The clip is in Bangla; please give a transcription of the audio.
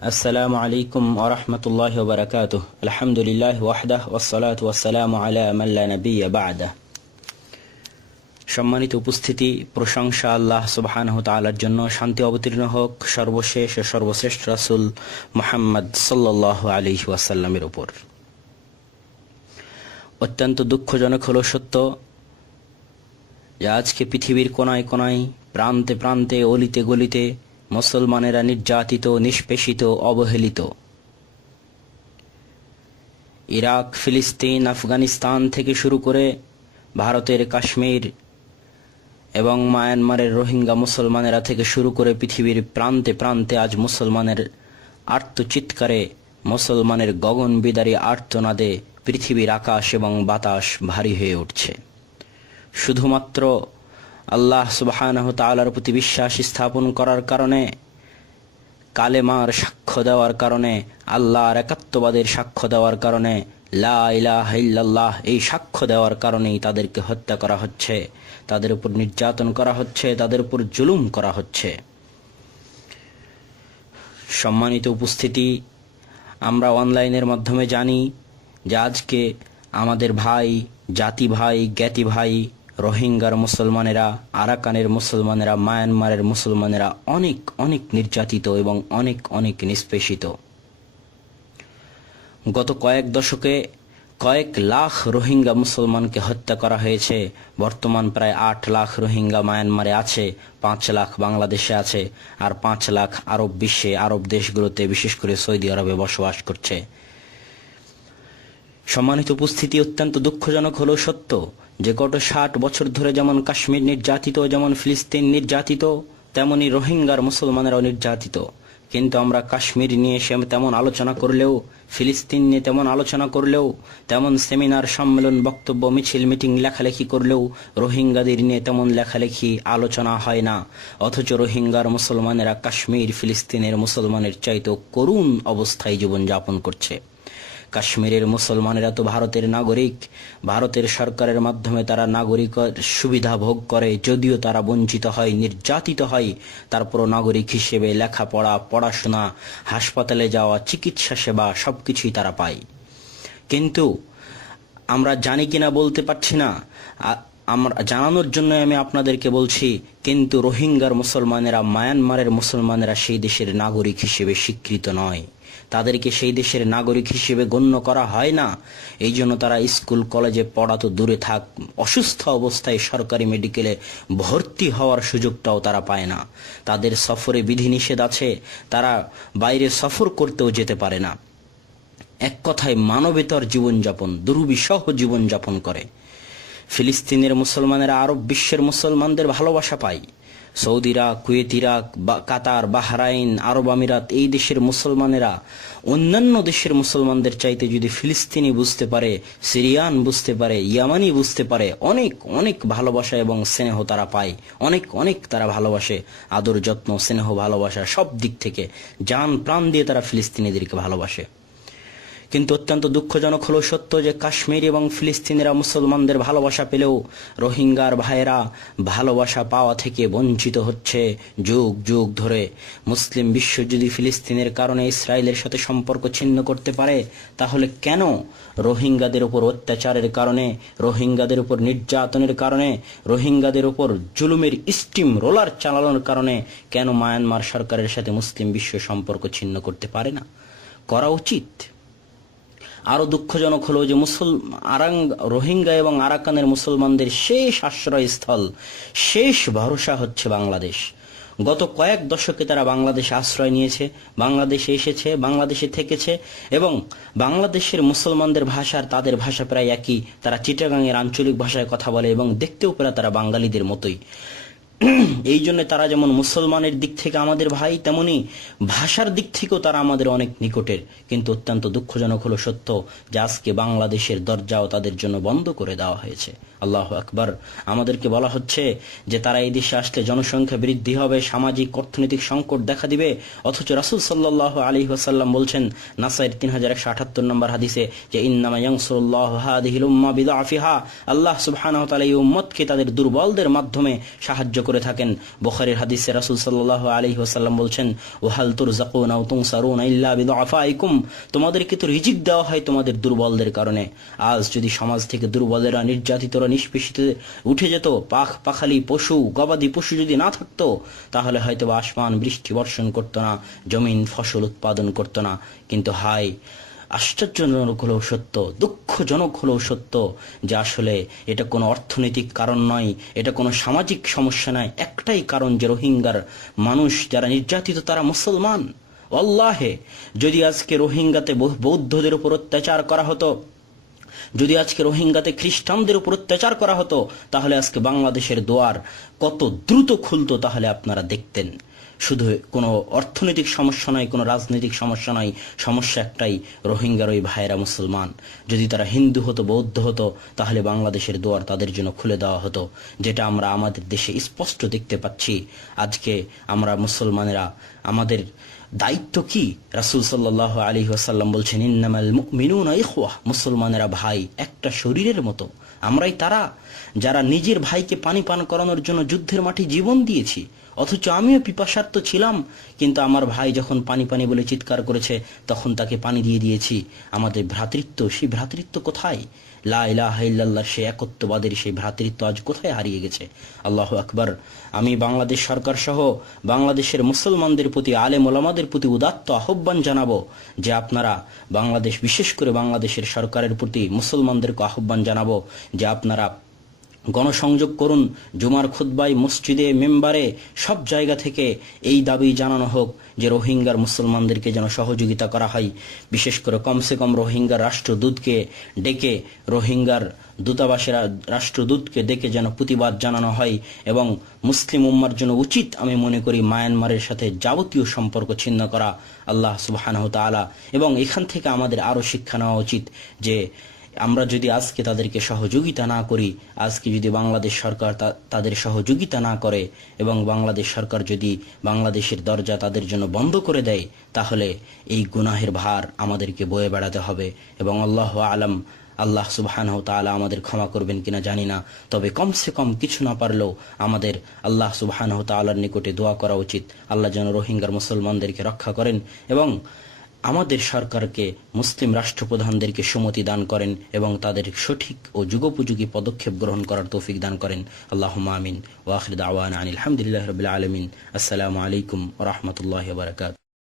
আসসালামু আলাইকুম ওয়া রাহমাতুল্লাহি ওয়া বারাকাতুহু। আলহামদুলিল্লাহি ওয়াহদাহু ওয়াসসালাতু ওয়াসসালামু আলা মান লা নাবিয়্যা বা'দাহ। সম্মানিত উপস্থিতি, প্রশংসা আল্লাহ সুবহানাহু ওয়া তাআলার জন্য, শান্তি অবতীর্ণ হোক সর্বশেষ ও সর্বশ্রেষ্ঠ রাসূল মুহাম্মদ সাল্লাল্লাহু আলাইহি ওয়াসাল্লামের উপর। অত্যন্ত দুঃখজনক হলো সত্য যে আজকে পৃথিবীর কোনায় কোনায়, প্রান্তে প্রান্তে, অলিতে গলিতে মুসলমানেরা নির্যাতিত, নিষ্পেষিত, অবহেলিত। ইরাক, ফিলিস্তিন, আফগানিস্তান থেকে শুরু করে ভারতের কাশ্মীর এবং মায়ানমারের রোহিঙ্গা মুসলমানেরা থেকে শুরু করে পৃথিবীর প্রান্তে প্রান্তে আজ মুসলমানের আর্তচিৎকারে, মুসলমানের গগন বিদারী আর্তনাদে পৃথিবীর আকাশ এবং বাতাস ভারী হয়ে উঠছে। শুধুমাত্র আল্লাহ সুবহানাহু ওয়া তাআলার প্রতি বিশ্বাস স্থাপন করার কারণে, কালেমার সাক্ষ্য দেওয়ার কারণে, আল্লাহর একাত্মবাদের সাক্ষ্য দেওয়ার কারণে, লা ইলাহা ইল্লাল্লাহ এই সাক্ষ্য দেওয়ার কারণেই তাদেরকে হত্যা করা হচ্ছে, তাদের উপর নির্যাতন করা হচ্ছে, তাদের উপর জুলুম করা হচ্ছে। সম্মানিত উপস্থিতি, আমরা অনলাইনের মাধ্যমে জানি যে আজকে আমাদের ভাই, জাতি ভাই, জ্ঞাতি ভাই রোহিঙ্গার মুসলমানেরা, আরাকানের মুসলমানেরা, মায়ানমারের মুসলমানেরা অনেক অনেক নির্যাতিত এবং অনেক অনেক নিষ্পেষিত। গত কয়েক দশকে কয়েক লাখ রোহিঙ্গা মুসলমানকে হত্যা করা হয়েছে। বর্তমান প্রায় 8 লাখ রোহিঙ্গা মায়ানমারে আছে, 5 লাখ বাংলাদেশে আছে, আর 5 লাখ আরব বিশ্বে, আরব দেশগুলোতে, বিশেষ করে সৌদি আরবে বসবাস করছে। সম্মানিত উপস্থিতি, অত্যন্ত দুঃখজনক হলো সত্য যে গত 60 বছর ধরে যেমন কাশ্মীর নির্যাতিত, যেমন ফিলিস্তিন নির্যাতিত, তেমনি রোহিঙ্গার মুসলমানেরাও নির্যাতিত। কিন্তু আমরা কাশ্মীর নিয়ে তেমন আলোচনা করলেও, ফিলিস্তিন নিয়ে তেমন আলোচনা করলেও, তেমন সেমিনার, সম্মেলন, বক্তব্য, মিছিল, মিটিং, লেখালেখি করলেও রোহিঙ্গাদের নিয়ে তেমন লেখালেখি, আলোচনা হয় না। অথচ রোহিঙ্গার মুসলমানেরা কাশ্মীর, ফিলিস্তিনের মুসলমানের চাইতেও করুণ অবস্থায় জীবনযাপন করছে। কাশ্মীরের মুসলমানেরা তো ভারতের নাগরিক, ভারতের সরকারের মাধ্যমে তারা নাগরিক সুবিধা ভোগ করে, যদিও তারা বঞ্চিত হয়, নির্যাতিত হয়, তারপরও নাগরিক হিসেবে লেখাপড়া, পড়াশোনা, হাসপাতালে যাওয়া, চিকিৎসা সেবা সবকিছুই তারা পায়। কিন্তু আমরা জানি কিনা বলতে পারছি না, আমরা জানানোর জন্য আমি আপনাদেরকে বলছি, কিন্তু রোহিঙ্গার মুসলমানেরা, মায়ানমারের মুসলমানেরা সেই দেশের নাগরিক হিসেবে স্বীকৃত নয়, তাদেরকে সেই দেশের নাগরিক হিসেবে গণ্য করা হয় না। এই জন্য তারা স্কুল কলেজে পড়া তো দূরে থাক, অসুস্থ অবস্থায় সরকারি মেডিকেলে ভর্তি হওয়ার সুযোগটাও তারা পায় না। তাদের সফরে বিধিনিষেধ আছে, তারা বাইরে সফর করতেও যেতে পারে না। এক কথায় মানবেতর জীবনযাপন, দুর্বিষহ জীবনযাপন করে। ফিলিস্তিনের মুসলমানেরা আরব বিশ্বের মুসলমানদের ভালোবাসা পায়। সৌদিরা, কুয়েতিরা, কাতার, বাহরাইন, আরব আমিরাত এই দেশের মুসলমানেরা অন্যান্য দেশের মুসলমানদের চাইতে যদি ফিলিস্তিনি বুঝতে পারে, সিরিয়ান বুঝতে পারে, ইয়ামানি বুঝতে পারে, অনেক অনেক ভালোবাসা এবং স্নেহ তারা পায়, অনেক অনেক তারা ভালোবাসে, আদর যত্ন, স্নেহ, ভালোবাসা সব দিক থেকে জান প্রাণ দিয়ে তারা ফিলিস্তিনিদেরকে ভালোবাসে। কিন্তু অত্যন্ত দুঃখজনক হলো সত্য যে কাশ্মীর এবং ফিলিস্তিনিরা মুসলমানদের ভালোবাসা পেলেও রোহিঙ্গার ভাইয়েরা ভালোবাসা পাওয়া থেকে বঞ্চিত হচ্ছে যুগ যুগ ধরে। মুসলিম বিশ্ব যদি ফিলিস্তিনের কারণে ইসরায়েলের সাথে সম্পর্ক ছিন্ন করতে পারে, তাহলে কেন রোহিঙ্গাদের উপর অত্যাচারের কারণে, রোহিঙ্গাদের উপর নির্যাতনের কারণে, রোহিঙ্গাদের উপর জুলুমের স্টিম রোলার চালানোর কারণে কেন মায়ানমার সরকারের সাথে মুসলিম বিশ্ব সম্পর্ক ছিন্ন করতে পারে না? করা উচিত। আরো দুঃখজনক হলো যে রোহিঙ্গা এবং আরাকানের মুসলমানদের শেষ আশ্রয়স্থল, শেষ ভরসা হচ্ছে বাংলাদেশ। গত কয়েক দশকে তারা বাংলাদেশে আশ্রয় নিয়েছে, বাংলাদেশে এসেছে, বাংলাদেশে থেকেছে, এবং বাংলাদেশের মুসলমানদের ভাষার তাদের ভাষা প্রায় একই। তারা চিটাগাংয়ের আঞ্চলিক ভাষায় কথা বলে এবং দেখতেও প্রায় তারা বাঙালিদের মতোই। এই জন্য তারা যেমন মুসলমানের দিক থেকে আমাদের ভাই, তেমনি ভাষার দিক থেকেও তারা আমাদের অনেক নিকটের। কিন্তু অত্যন্ত দুঃখজনক হলো সত্য যে আজকে বাংলাদেশের দরজাও তাদের জন্য বন্ধ করে দেওয়া হয়েছে। আল্লাহু আকবার। আমাদেরকে বলা হচ্ছে যে তারা এই দেশে আসলে জনসংখ্যা বৃদ্ধি হবে, সামাজিক অর্থনৈতিক সংকট দেখা দিবে, অথচ রাসূল সাল্লাল্লাহু আলাইহি ওয়াসাল্লাম বলছেন নাসাইর 3178 নম্বর হাদিসে যে ইন্নামা ইয়ানসুরুল্লাহু হাযিহিল উম্মাহ বিদাফিহা, আল্লাহ সুবহানাহু ওয়া তাআলা এই উম্মতকে তাদের দুর্বলদের মাধ্যমে সাহায্য করে থাকেন। বুখারীর হাদিসে রাসূল সাল্লাল্লাহু আলাইহি ওয়াসাল্লাম বলছেন, ওয়াহাল তুরযাকুনা ওয়া তুনসারুনা ইল্লা বিদুআফাইকুম, তোমাদেরকে তো রিজিক দেওয়া হয় তোমাদের দুর্বলদের কারণে। আজ যদি সমাজ থেকে দুর্বলেরা, নির্যাতিতরা, নিষ্পেষিত উঠে যেত, পাখালি পশু, গবাদি পশু যদি না থাকতো, তাহলে হয়তো আসমান বৃষ্টি বর্ষণ করতো না, জমিন ফসল উৎপাদন করতো না। কিন্তু হায়, আশ্চর্যজনক হলেও সত্য, দুঃখজনক হলেও সত্য যে আসলে এটা কোনো অর্থনৈতিক কারণ নয়, এটা কোনো সামাজিক সমস্যা নয়। একটাই কারণ যে রোহিঙ্গার মানুষ যারা নির্যাতিত তারা মুসলমান। আল্লাহে, যদি আজকে রোহিঙ্গাতে বৌদ্ধদের উপর অত্যাচার করা হতো, যদি আজকে রোহিঙ্গাতে খ্রিস্টানদের উপর অত্যাচার করা হতো, তাহলে আজকে বাংলাদেশের দুয়ার কত দ্রুত খুলতো তাহলে আপনারা দেখতেন। শুধু কোনো অর্থনৈতিক সমস্যা নয়, কোনো রাজনৈতিক সমস্যা নয়, সমস্যা একটাই, রোহিঙ্গার ওই ভাইয়েরা মুসলমান। যদি তারা হিন্দু হতো, বৌদ্ধ হতো, তাহলে বাংলাদেশের দুয়ার তাদের জন্য খুলে দেওয়া হতো, যেটা আমরা আমাদের দেশে স্পষ্ট দেখতে পাচ্ছি। আজকে আমরা মুসলমানেরা আমাদের দায়িত্ব কি? রাসূল সাল্লাল্লাহু আলাইহি ওয়াসাল্লাম বলছেন, ইন্নামাল মুমিনুনা ইখওয়া, মুসলমানেরা ভাই, একটা শরীরের মতো। আমরাই তারা যারা নিজের ভাইকে পানি পান করানোর জন্য যুদ্ধের মাঠে জীবন দিয়েছি, অথচ আমিও পিপাসার্ত ছিলাম, কিন্তু আমার ভাই যখন পানি পানি বলে চিৎকার করেছে তখন তাকে পানি দিয়ে দিয়েছি। আমাদের ভ্রাতৃত্ব, সেই ভ্রাতৃত্ব কোথায়? লা ইলাহা ইল্লাল্লাহ, সেই একত্ববাদের সেই ভ্রাতৃত্ব আজ কোথায় হারিয়ে গেছে? আল্লাহু আকবার। আমি বাংলাদেশ সরকার সহ বাংলাদেশের মুসলমানদের প্রতি, আলেম ওলামাদের প্রতি উদাত্ত আহ্বান জানাবো যে আপনারা বাংলাদেশ, বিশেষ করে বাংলাদেশের সরকারের প্রতি মুসলমানদেরকে আহ্বান জানাবো যে আপনারা গণসংযোগ করুন, জুমার খুতবায়, মসজিদে, মেম্বারে, সব জায়গা থেকে এই দাবি জানানো হোক যে রোহিঙ্গার মুসলমানদেরকে যেন সহযোগিতা করা হয়। বিশেষ করে কমসে কম রোহিঙ্গার রাষ্ট্রদূতকে ডেকে, রোহিঙ্গার দূতাবাসের রাষ্ট্রদূতকে ডেকে যেন প্রতিবাদ জানানো হয়। এবং মুসলিম উম্মার জন্য উচিত, আমি মনে করি, মায়ানমারের সাথে যাবতীয় সম্পর্ক ছিন্ন করা, আল্লাহ সুবহানাহু তাআলা। এবং এখান থেকে আমাদের আরো শিক্ষা নেওয়া উচিত যে আমরা যদি আজকে তাদেরকে সহযোগিতা না করি, আজকে যদি বাংলাদেশ সরকার তাদের সহযোগিতা না করে, এবং বাংলাদেশ সরকার যদি বাংলাদেশের দরজা তাদের জন্য বন্ধ করে দেয়, তাহলে এই গুনাহের ভার আমাদেরকে বয়ে বেড়াতে হবে। এবং আল্লাহু আলাম, আল্লাহ সুবহানাহু তাআলা আমাদের ক্ষমা করবেন কিনা জানি না, তবে কমসে কম কিছু না পারলেও আমাদের আল্লাহ সুবহানাহু তাআলার নিকটে দোয়া করা উচিত, আল্লাহ যেন রোহিঙ্গার মুসলমানদেরকে রক্ষা করেন এবং আমাদের সরকারকে, মুসলিম রাষ্ট্রপ্রধানদেরকে সুমতি দান করেন এবং তাদের সঠিক ও যুগোপযোগী পদক্ষেপ গ্রহণ করার তৌফিক দান করেন। আল্লাহুম্মা আমিন। ওয়া আখিরু দাওয়ানা আনিল হামদুলিল্লাহি রাব্বিল আলামিন। আসসালামু আলাইকুম ওয়া রাহমাতুল্লাহি ওয়া বারাকাতুহু।